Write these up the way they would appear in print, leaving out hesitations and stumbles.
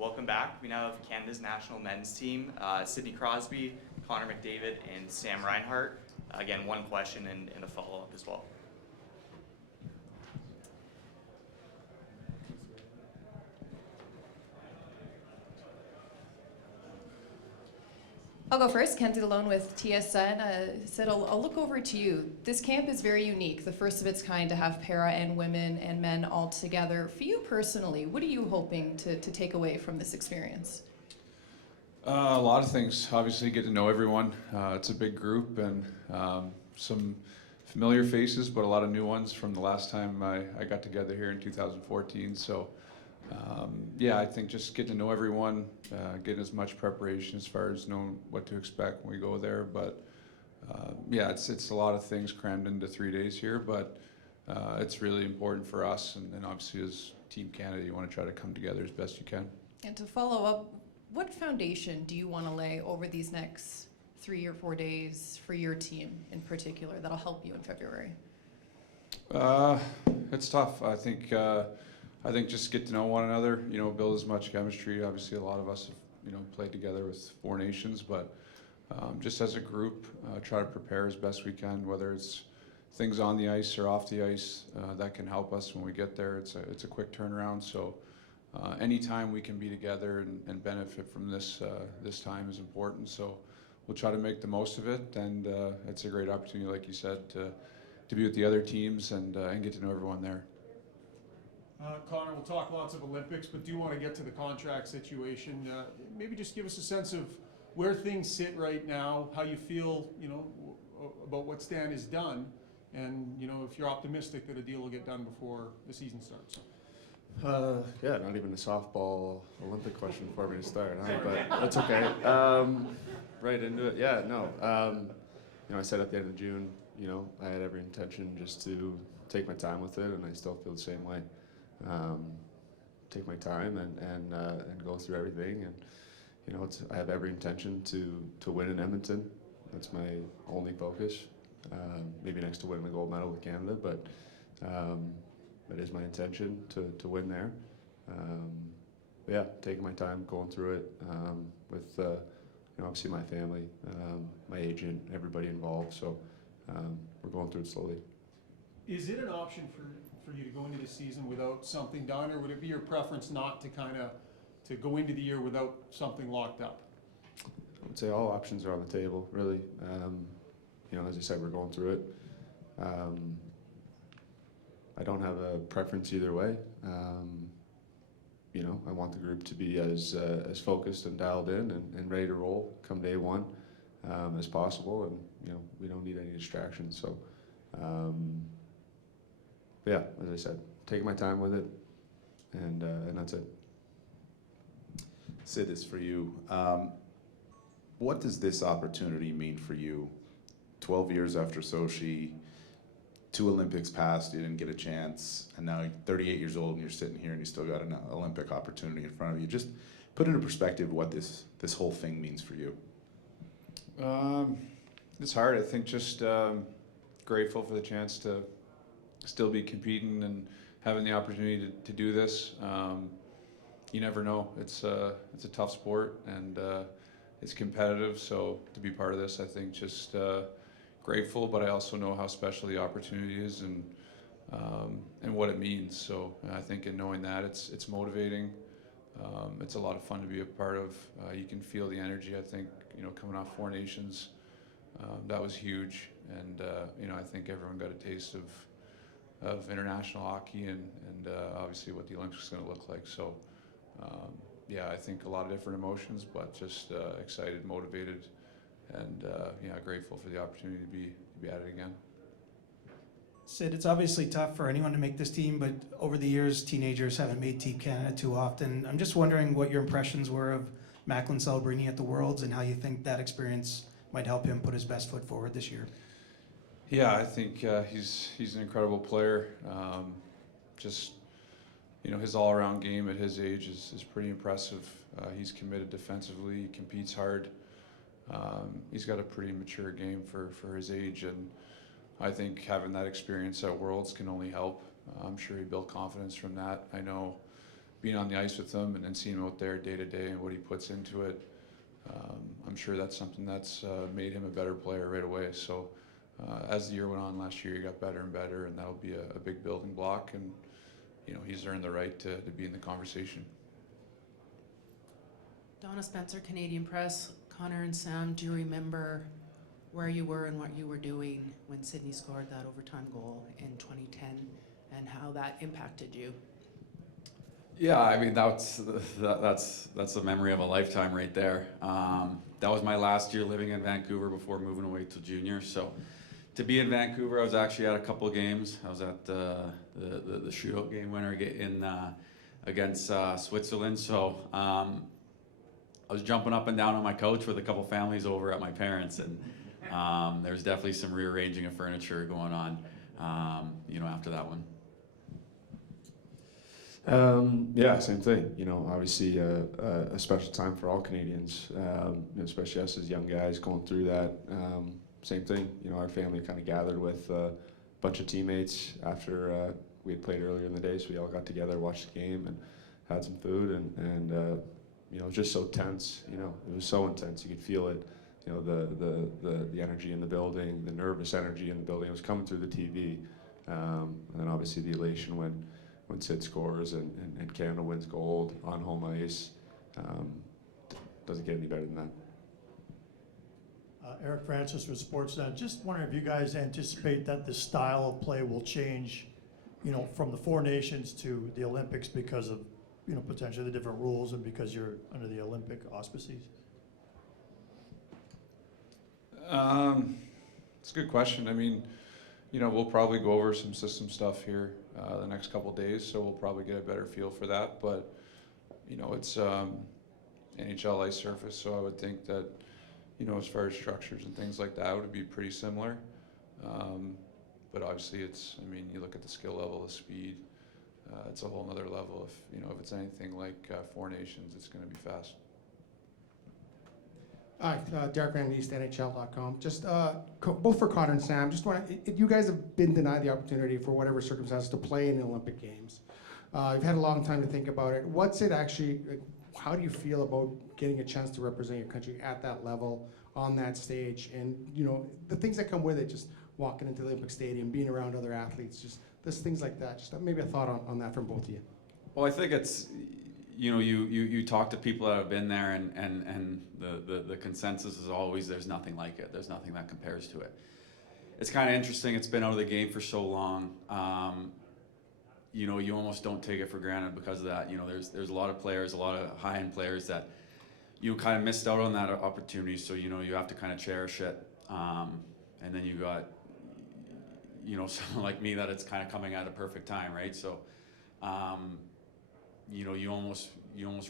welcome back. We now have Canada's national men's team, Sidney Crosby, Connor McDavid, and Sam Reinhart. Again, one question and a follow-up as well. I'll go first. Kenzie Malone with TSN. Sid, I'll look over to you. This camp is very unique, the first of its kind to have para and women and men all together. For you personally, what are you hoping to take away from this experience? A lot of things. Obviously, get to know everyone. It's a big group and some familiar faces, but a lot of new ones from the last time I got together here in 2014. So, yeah, I think just getting to know everyone, getting as much preparation as far as knowing what to expect when we go there. But yeah, it's a lot of things crammed into 3 days here, but it's really important for us. And obviously, as Team Canada, you want to try to come together as best you can. And to follow up, what foundation do you want to lay over these next 3 or 4 days for your team in particular that'll help you in February? It's tough. I think just get to know one another. You know, build as much chemistry. Obviously, a lot of us have played together with 4 nations, but just as a group, try to prepare as best we can. Whether it's things on the ice or off the ice, that can help us when we get there. It's a quick turnaround, so. Anytime we can be together and benefit from this time is important. So we'll try to make the most of it, and it's a great opportunity, like you said, to be with the other teams and get to know everyone there. Connor, we'll talk lots of Olympics, but do want to get to the contract situation. Maybe just give us a sense of where things sit right now, how you feel, about what Stan has done, and if you're optimistic that a deal will get done before the season starts. Yeah, not even a softball Olympic question for me to start, huh? But that's okay. Right into it. Yeah, no. I said at the end of June, I had every intention just to take my time with it, and I still feel the same way. Take my time and go through everything, and I have every intention to win in Edmonton. That's my only focus. Maybe next to winning the gold medal with Canada, but. That is my intention to win there. But yeah, taking my time, going through it with obviously my family, my agent, everybody involved. So we're going through it slowly. Is it an option for you to go into the season without something done, or would it be your preference not to go into the year without something locked up? I would say all options are on the table, really. As I said, we're going through it. I don't have a preference either way. I want the group to be as focused and dialed in and ready to roll come day one as possible, and we don't need any distractions. So, yeah, as I said, taking my time with it, and that's it. Sid, is for you. What does this opportunity mean for you? 12 years after Sochi. 2 Olympics passed, you didn't get a chance, and now you're 38 years old and you're sitting here and you still got an Olympic opportunity in front of you. Just put into perspective what this whole thing means for you. It's hard. I think just grateful for the chance to still be competing and having the opportunity to do this. You never know. It's a tough sport, and it's competitive, so to be part of this, I think just grateful, but I also know how special the opportunity is and what it means. So I think in knowing that, it's motivating. It's a lot of fun to be a part of. You can feel the energy. I think coming off 4 nations, that was huge, and I think everyone got a taste of international hockey and obviously what the Olympics is going to look like. So yeah, I think a lot of different emotions, but just excited, motivated. And grateful for the opportunity to be at it again. Sid, it's obviously tough for anyone to make this team, but over the years, teenagers haven't made Team Canada too often. I'm just wondering what your impressions were of Macklin Celebrini at the Worlds and how you think that experience might help him put his best foot forward this year. Yeah, I think he's an incredible player. His all-around game at his age is pretty impressive. He's committed defensively, he competes hard. He's got a pretty mature game for his age, and I think having that experience at Worlds can only help. I'm sure he built confidence from that. I know being on the ice with him and then seeing him out there day to day and what he puts into it, I'm sure that's something that's made him a better player right away. So as the year went on last year, he got better and better, and that'll be a big building block. And he's earned the right to be in the conversation. Donna Spencer, Canadian Press. Connor and Sam, do you remember where you were and what you were doing when Sydney scored that overtime goal in 2010 and how that impacted you? Yeah, I mean that's a memory of a lifetime right there. That was my last year living in Vancouver before moving away to junior. So to be in Vancouver, I was actually at a couple of games. I was at the shootout game winner against Switzerland. So I was jumping up and down on my couch with a couple families over at my parents, and there was definitely some rearranging of furniture going on, after that one. Yeah, same thing. Obviously a special time for all Canadians, especially us as young guys going through that. Same thing. Our family kind of gathered with a bunch of teammates after we had played earlier in the day, so we all got together, watched the game, and had some food, and it was just so tense. It was so intense. You could feel it. The energy in the building, the nervous energy in the building. It was coming through the TV, and then obviously the elation when Sid scores and Canada wins gold on home ice. Doesn't get any better than that. Eric Francis with Sportsnet. Just wondering if you guys anticipate that the style of play will change, from the Four Nations to the Olympics because of, potentially the different rules and because you're under the Olympic auspices? It's a good question. I mean, we'll probably go over some system stuff here the next couple days, so we'll probably get a better feel for that. But it's NHL ice surface, so I would think that as far as structures and things like that, it would be pretty similar. But obviously, you look at the skill level, the speed. It's a whole nother level. If it's anything like Four Nations, it's going to be fast. Hi, Derek Van East, NHL.com. Just both for Connor and Sam. Just you guys have been denied the opportunity for whatever circumstances to play in the Olympic Games. You've had a long time to think about it. What's it actually? How do you feel about getting a chance to represent your country at that level on that stage? And the things that come with it, just walking into the Olympic Stadium, being around other athletes, just there's things like that. Just maybe a thought on that from both of you. Well, I think it's, you talk to people that have been there, and the consensus is always there's nothing like it. There's nothing that compares to it. It's kind of interesting. It's been out of the game for so long. You almost don't take it for granted because of that. There's a lot of players, a lot of high-end players that you kind of missed out on that opportunity. So you have to kind of cherish it. And then you got someone like me that it's kind of coming at a perfect time, right? So. You almost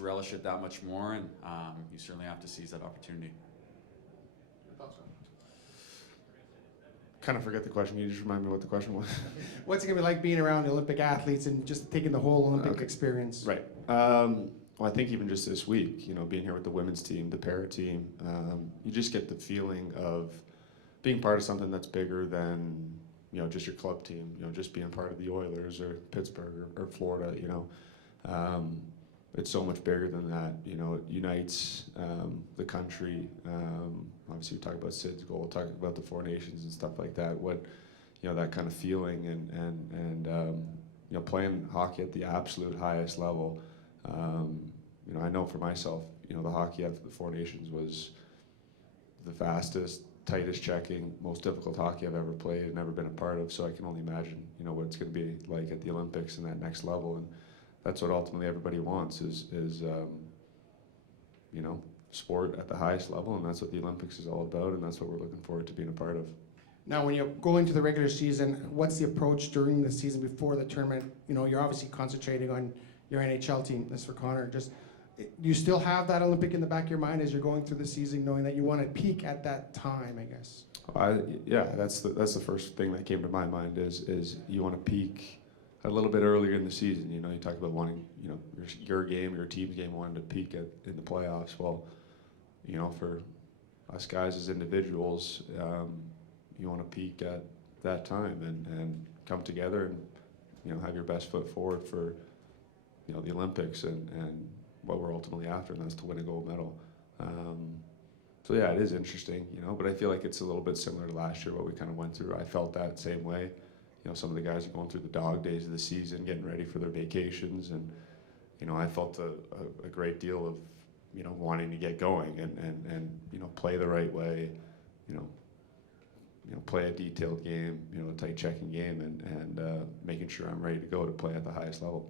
relish it that much more, and you certainly have to seize that opportunity. Kind of forget the question. Can you just remind me what the question was? What's it gonna be like being around Olympic athletes and just taking the whole Olympic experience? Right. Well, I think even just this week, being here with the women's team, the para team, you just get the feeling of being part of something that's bigger than just your club team. Just being part of the Oilers or Pittsburgh or Florida. It's so much bigger than that. It unites the country. Obviously, we talk about Sid's goal, talk about the Four Nations and stuff like that. What that kind of feeling and playing hockey at the absolute highest level. I know for myself, the hockey at the Four Nations was the fastest, tightest checking, most difficult hockey I've ever played and ever been a part of. So I can only imagine, what it's going to be like at the Olympics and that next level. And that's what ultimately everybody wants is sport at the highest level, and that's what the Olympics is all about, and that's what we're looking forward to being a part of. Now, when you go into the regular season, what's the approach during the season before the tournament? You're obviously concentrating on your NHL team. That's for Connor. Just, do you still have that Olympic in the back of your mind as you're going through the season, knowing that you want to peak at that time, I guess? Yeah, that's the first thing that came to my mind is you want to peak a little bit earlier in the season. You talk about wanting, your game, your team's game, wanting to peak in the playoffs. Well, for us guys as individuals, you want to peak at that time and come together and, have your best foot forward for, you know, the Olympics and what we're ultimately after, and that's to win a gold medal. So yeah, it is interesting, you know, but I feel like it's a little bit similar to last year, what we kind of went through. I felt that same way. You know, some of the guys are going through the dog days of the season, getting ready for their vacations, and you know, I felt a great deal of, you know, wanting to get going and you know, play the right way, you know, play a detailed game, you know, a tight checking game, and making sure I'm ready to go to play at the highest level.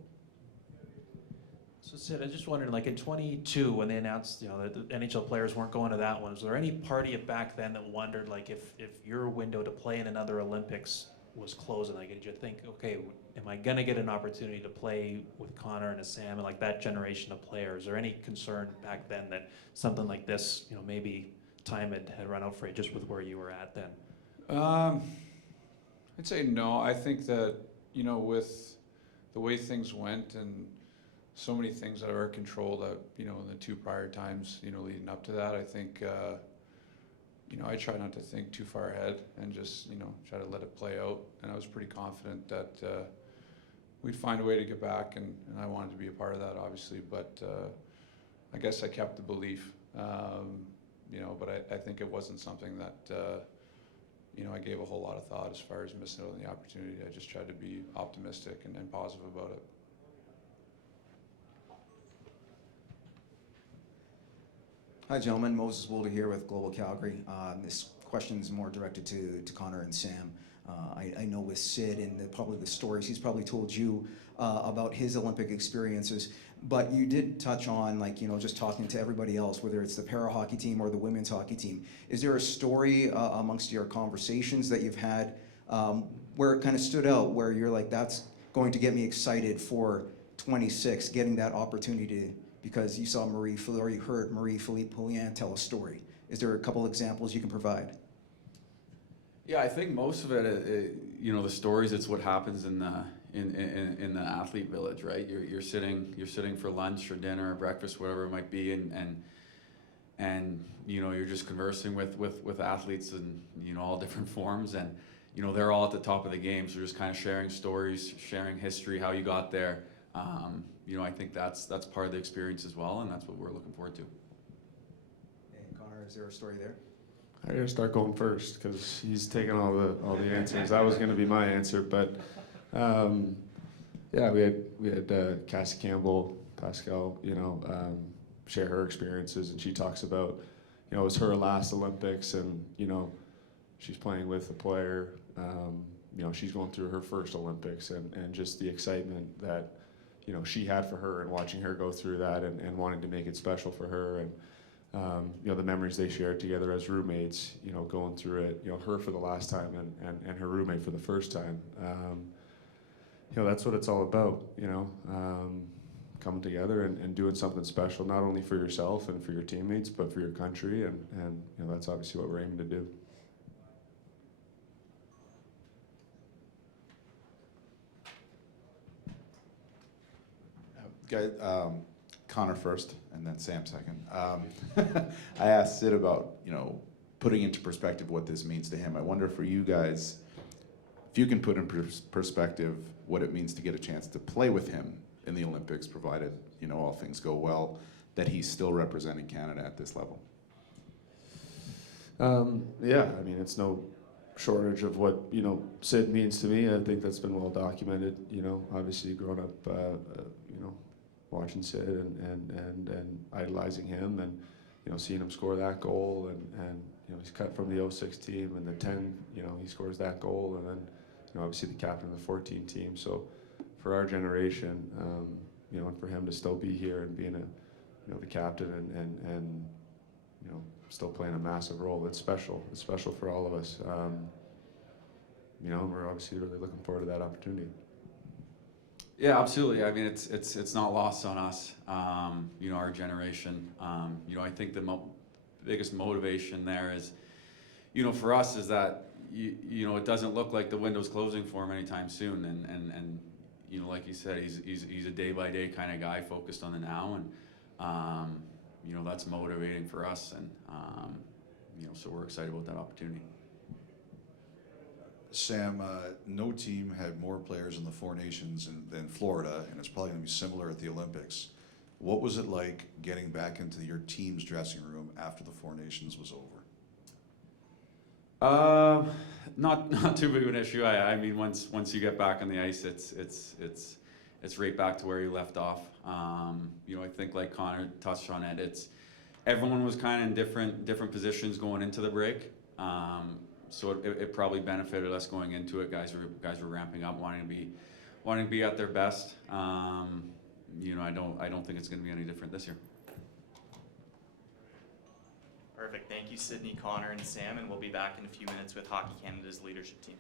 So Sid, I just wondered, like in 22, when they announced, you know, that the NHL players weren't going to that one, was there any part of you back then that wondered, like, if your window to play in another Olympics was closing? Like, did you think, okay, am I gonna get an opportunity to play with Connor and Sam and like that generation of players? Is there any concern back then that something like this, you know, maybe time had run out for you just with where you were at then? I'd say no. I think that, you know, with the way things went and so many things that are controlled, you know, in the 2 prior times, you know, leading up to that, I think, you know, I try not to think too far ahead and just, you know, try to let it play out. And I was pretty confident that we'd find a way to get back, and I wanted to be a part of that, obviously. But I guess I kept the belief, you know, but I think it wasn't something that, you know, I gave a whole lot of thought as far as missing out on the opportunity. I just tried to be optimistic and positive about it. Hi, gentlemen. Moses Boulder here with Global Calgary. This question is more directed to Connor and Sam. I know with Sid and probably the stories he's probably told you about his Olympic experiences, but you did touch on, like, you know, just talking to everybody else, whether it's the para hockey team or the women's hockey team. Is there a story amongst your conversations that you've had where it kind of stood out, where you're like, that's going to get me excited for 26, getting that opportunity to, because you saw or you heard Marie-Philippe Poulin tell a story? Is there a couple examples you can provide? Yeah, I think most of it, you know, the stories, it's what happens in the athlete village, right? You're sitting for lunch or dinner or breakfast, whatever it might be, and you know, you're just conversing with athletes in, you know, all different forms, and you know, they're all at the top of the game, so just kind of sharing stories, sharing history, how you got there. You know, I think that's part of the experience as well, and that's what we're looking forward to. And Connor, is there a story there? I gotta start going first because he's taking all the answers. That was gonna be my answer, but yeah, we had Cassie Campbell, Pascal, you know, share her experiences, and she talks about, you know, it was her last Olympics, and you know, she's playing with a player. You know, she's going through her first Olympics, and just the excitement that, you know, she had for her, and watching her go through that, and wanting to make it special for her, and you know, the memories they shared together as roommates, you know, going through it, you know, her for the last time and her roommate for the first time. You know, that's what it's all about, you know, coming together and doing something special, not only for yourself and for your teammates, but for your country, and you know, that's obviously what we're aiming to do. Guys, Connor first, and then Sam second. I asked Sid about, you know, putting into perspective what this means to him. I wonder for you guys, if you can put in perspective what it means to get a chance to play with him in the Olympics, provided, you know, all things go well, that he's still representing Canada at this level. Yeah, I mean, it's no shortage of what, you know, Sid means to me. I think that's been well documented. You know, obviously growing up, you know, watching Sid and idolizing him, and you know, seeing him score that goal, and you know, he's cut from the 06 team, and the 10, you know, he scores that goal, and then, you know, obviously the captain of the 14 team. So for our generation, you know, and for him to still be here and being a, you know, the captain and you know, still playing a massive role, it's special. It's special for all of us. You know, we're obviously really looking forward to that opportunity. Yeah, absolutely. I mean, it's not lost on us, you know, our generation. You know, I think the biggest motivation there is, you know, for us is that, you know, it doesn't look like the window's closing for him anytime soon. And you know, like you said, he's a day-by-day kind of guy focused on the now. And, you know, that's motivating for us. And, you know, so we're excited about that opportunity. Sam, no team had more players in the Four Nations than Florida, and it's probably going to be similar at the Olympics. What was it like getting back into your team's dressing room after the Four Nations was over? Not too big of an issue. I mean, once you get back on the ice, it's right back to where you left off. You know, I think like Connor touched on it. Everyone was kind of in different positions going into the break. So it probably benefited us going into it. Guys were ramping up, wanting to be at their best. You know, I don't think it's going to be any different this year. Perfect. Thank you, Sydney, Connor, and Sam, and we'll be back in a few minutes with Hockey Canada's leadership team.